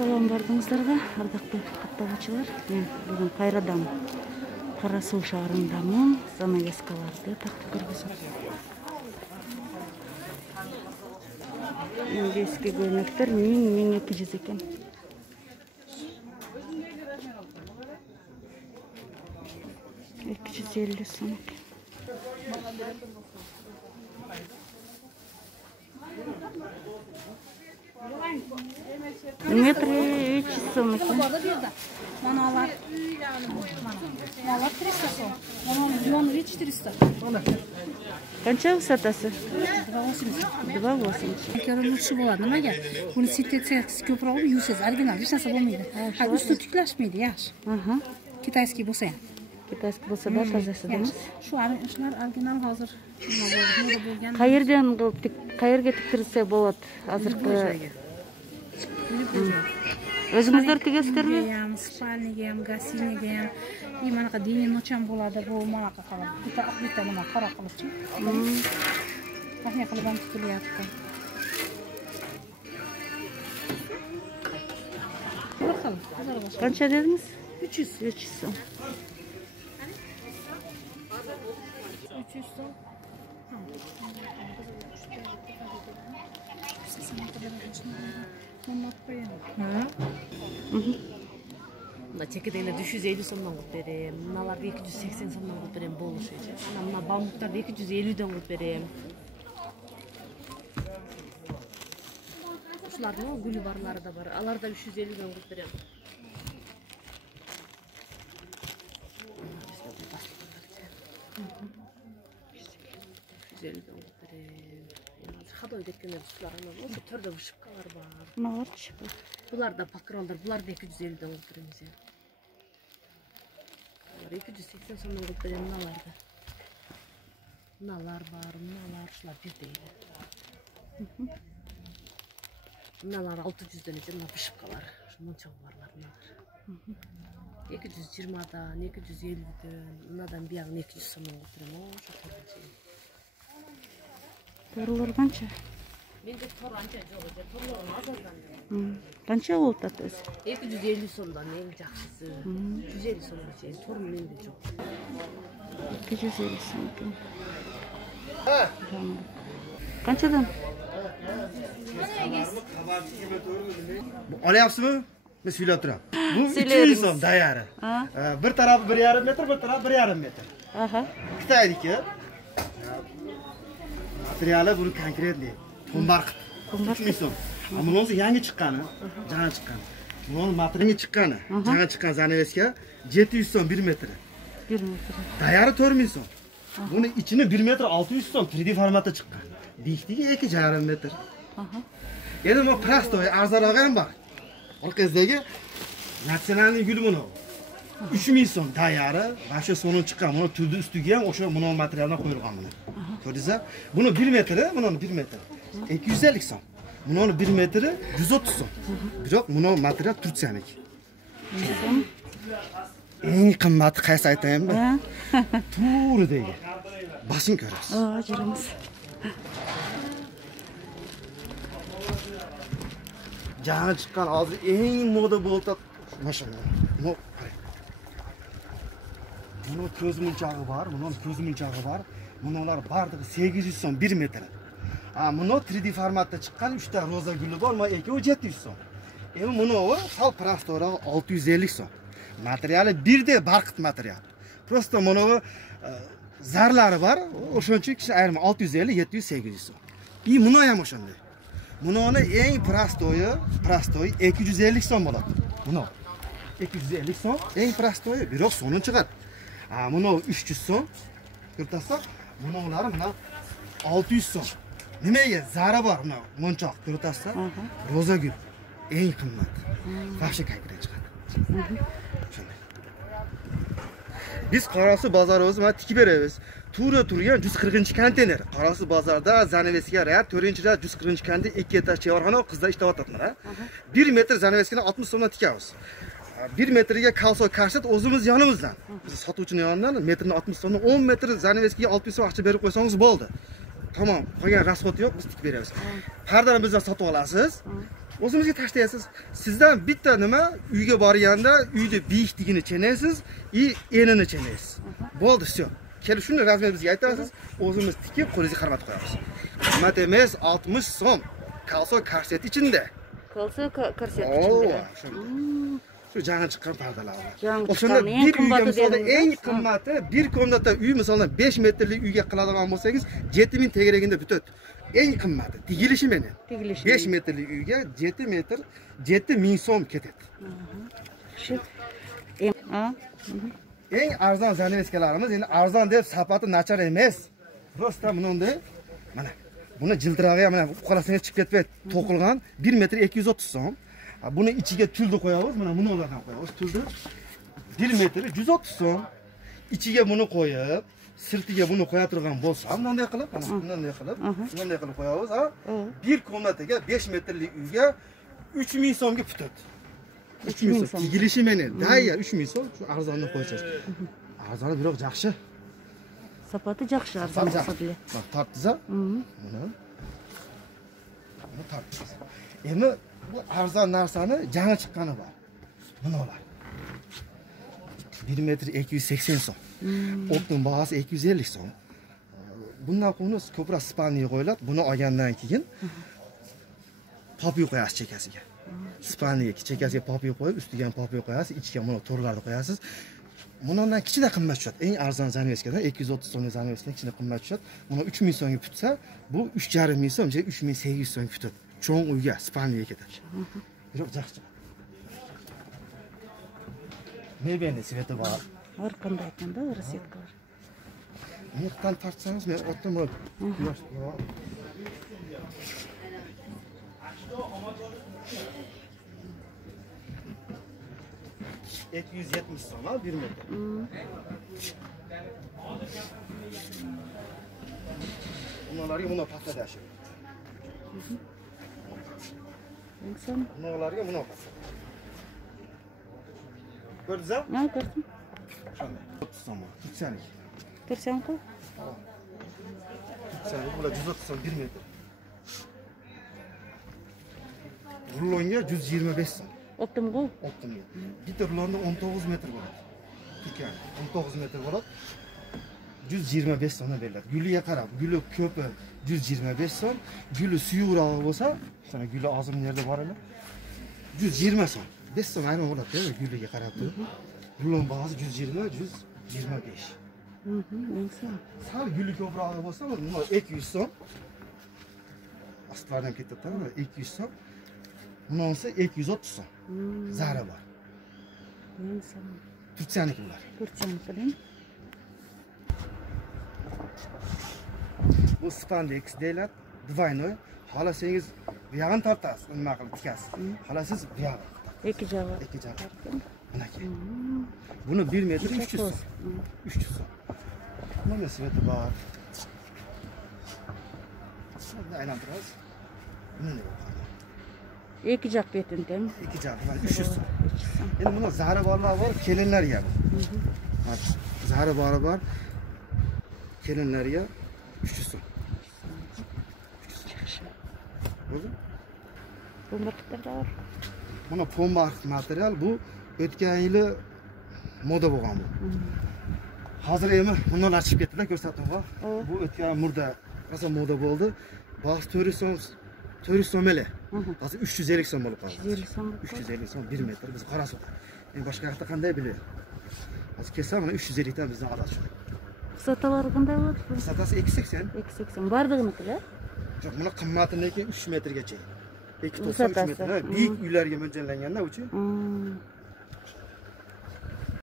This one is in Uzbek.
Салам бардыңыздарга, ардактуу каттагычылар. Мен бүгүн кайрадан Кара Суу шаарындамын. Занавескаларды тактып көргөзөм. Эми эски көйнөктөр 1200 экен. $250 сом. Метрі 300 сом екен. Manalar 300 сом. Мanalar 400. Qancha satasi? 2.80. Ko'rinishchi bo'ladi. Nimaga? Buni sintetik ko'proq yuvsiz, original hech narsa bo'lmaydi. Usti tuklashmaydi, yaxshi. Kitayskiy bo'lsa ham. Kitayskiy bo'lsa da tozasiz. Shular original hozir nima bo'lgan. Qayerdan qilib, qayerga tiktirsa bo'ladi hozirgi? O'zingizlar tigasizlarmi? Ham, spalniga ham, gastiniga ham. Manaqa diniy nocham bo'ladi, bu manaqa qilib. Bitta nima qora qilibchi. Qanday qilib ham tutilyapti. Qancha dedingiz? 300 so'm. 300 so'm. Mına çekirdeğine 350 somdan kılıp vereyim. Mınalarda 280 somdan kılıp vereyim boluşuyacak. Mına bamuklarda 250'den kılıp vereyim. Şuların o gülü barları da var. Alarda 350'den kılıp vereyim. Hada ödekkenler sularına olsa törde bu şıpkalar var. Ne var şıpka? Bunlar da pakrallar, bunlar da 250'den kılıp ya. Bunlar 280 sonuna kılıp vereyim nalarda. Nalar var, nalar şular bir değil. Nalar 600'den için bu şıpkalar. Şu monçak varlar nalar. 220'dan, 250'den, bunlardan bir yanı 200 sonuna kılıp vereyim. O şu törde. Torular qancha? Mende tor ancha yo'q edi. Torlarni azaldan. Qancha bo'ldi otasi? 250 so'mdan eng yaxshisi. 150 so'mgacha. Tor menda yo'q. 250 so'm ekan. Qanchadan? Olyapsizmi? Men suylab turaman. Bu 200 so'm dayari. Bir tarafi 1,5 metr, bir tarafi 1,5 metr. Aha. Xitoyniki. Materiali buni konkretli. Tombar qilib. 3 so'm. Bunisi yangi chiqqani, jana chiqqani. Buni materiali chiqqani, jana chiqqan zanaveska 700 so'm 1 metr. 1 metr. Dayari 4000 so'm. Buni ichini 1 metr 600 so'm 3D formatda chiqqan. Biyikligi 2,5 metr. Endi bu prostoy arzonroq ham bor. Orqasidagi natsionalniy gul buni. 3000 so'm dayari, va shu so'ni chiqqan. Buni turdi ustiga ham o'sha buni materialdan qo'yilgan buni. Ko'rdingizmi? Buni 1 metri, buni 1 metr. 250 so'm. Buni 1 metri 130 so'm. Biroq buni material Turkiyaniki. Eng qimmati qaysi aytaymi? Turidagi. Basing ko'rasiz. Jirimiz. Jana chiqqan hozir eng moda bo'ldi. Mashallah. Buni ko'z munchog'i bor, buni ko'z munchog'i bor. Bunalar bardig'i 800 so'm 1 metr. Buni 3D formatda chiqqan 3 ta roza guli bor, mana ikkovi 700 so'm. Endi buni sal prostoraq 650 so'm. Materiali birde barqit material. Prosta buni zarlari bor, o'shancha uchun ayrim 650, 700, 800 so'm. Buni ham o'shanday. Buni eng prostoy 250 so'm bo'ladi. Buni 250 so'm eng prostoy, biroq soni chiqadi. Buni 300 so'm. Ko'rtasizmi? Bunalar mana 600 so'm. Nimaga zara bor mana monchoq ko'rtasizmi? Roza gul eng qimmat. Vahshiy kankra chiqadi. Shunday. Biz Qarasuv bozorimiz mana tikib beramiz. Tura turgan 140-konteyner. Qarasuv bozorda zanaveska rayat 4-rad 140-konteyner 2 etaj chevarxona qizlar ishlayotadilar. 1 metr zanaveskani 60 so'mdan tikamiz. 1 metrga kalso karsat o'zimiz yonimizdan. Biz sotuvchining yonidan metrini 60 so'mdan 10 metr zanaveskiga 600 so'm ақша berib qo'ysangiz bo'ldi. Tamam, qolgan rasxod yo'q, biz tikib beramiz. Pardani bizdan sotib olasiz. o'zimizga tashlaysiz. Sizdan bitta nima uyga borganda uyda biyikligini chenaysiz, enini chenaysiz. Bo'ldi, все. Kelib shuni razmer bizga aytasiz, o'zimiz tikib qo'lingizga qarmat qo'yamiz. Qimmat emas, 60 so'm. Kalso korset ichida. Kalso korset ichida. Shu jang'i chiqqan pardalar. O'shanda bir uyga misolda eng qimmati bir komnata uy misolda 5 metrlik uyga qiladigan bo'lsangiz 7000 tegragida bitadi. Eng qimmati tegilishi meni. 5 metrlik uyga 7 metr 7000 so'm ketadi. Shu eng arzon zanveskalarimiz, endi arzon deb sapati nachar emas. Prosta bunday mana buni jildirog'i mana uqalasangiz chiqib ketmaydi. To'qilgan 1 metr 230 so'm. Buni ichiga tulni qo'yamiz, mana buni ulardan qo'yamiz. Tulni 1 metr 130 so'm. Ichiga buni qo'yib, sirtiga buni qo'ya turgan bo'lsa, bunday qilib, mana bunday qilib qo'yamiz. Bir komnataga 5 metrlik uyga 3000 so'mga bitadi. 3000 so'm. Tegilishi meni. Dayya 3000 so'm shu arzonni qo'yasiz. Arzoni biroq yaxshi. Sapati yaxshi arzon hisobli. Bak tartdiza. Mana. Buni tartdiz. Endi bu arzon narsani jang'i chiqqani bor. Bunalar. 1 metr 280 so'm. O'tning bahosi 250 so'm. Bundan qo'yiniz ko'proq spaniya qo'yiladi. Buni olgandan keyin popiy qo'yasiz chekasiga. Spaniya chekasiga popiy qo'yib, ustiga ham popiy qo'yasiz, ichiga mana to'rlarni qo'yasiz. Bundan kichida qimmat tushadi. Eng arzon zanveskadan 230 so'mga zanveskadan kichida qimmat tushadi. Buni 3000 so'mga tutsa, bu 3,5 so'm, 3800 so'mga tutadi. Cho'ng uyga Spaniyaga ketadi. Biroq yaxshi. Mebelni sveti bor. Har qanday aytganda rosetkalar. Miqdan tartsangiz, men otdan bo'lib quyosh bor. $270 so'm 1 metr. Bunlarga buni patladash. Bunlarga buni patladash. Ko'rdingizmi? Ha, ko'rdim. Qanday? 30 so'm. Tutsalik. Ko'rsam-ku? Tutsalik bular 130 so'm 1 metr. Rulonga 125 so'm. Optimga? Optimga. Bitta rulonda 19 metr bo'ladi. Turkiya 19 metr bo'ladi. 125 so'mdan beriladi. Guliga qarab, guli ko'pi 125 so'm, guli suyuqroq bo'lsa, mana guli ozim yerda bor edi. 120 so'm. 5 so'm aynan bo'ladi-ku, guliga qarab turib. Rulon bahosi 120, 125. Neyse. Sal guli ko'proq bo'lsa, mana 200 so'm. Astvardan ketadi, 200 so'm. Bunisi 230 so'm. Zara bor. Neyse. Turkiyaniki bular. Turkiyaniki. Bu spandex deyiladi, двойной. Xolasangiz bu yog'ini tortasiz, nima qilib tikasiz. Xolasiz bu yog'i. Ikki jag'i. Ikki jag'i. Bunaki. Buni 1 metr 300 so'm. 300 so'm. Mana sveti bor. Shunday aylantiramiz. Buni ikki jag betindan. Ikki jag, 300 so'm. Endi buni zari borlar bor, kelinlarga bu. Zari bor. Kelinlarga 300 so'm. Bo'ldi? Bomba material. Buni bomba material bu o'tgan yili moda bo'lgan bu. Hozir ham bunlar chiqib ketdilar, ko'rsatdim-ku. Bu o'tgan murda rosa moda bo'ldi. Bas 400 so'm ele. Hozir 350 so'm bo'lib qoldi. 350 so'm 1 metr biz qarasuk. Men boshqa yoqda qanday bilay? Hozir kelsa mana 350 dan bizdan oladi shu. Sotalar qanday bo'ladi? Satasi 280. 280. Bardig'inikilar? Yo'q, buni qimmatiniki 3 metrgacha. 290 metr. Buyuk uylarga mo'ljallanganda uchun.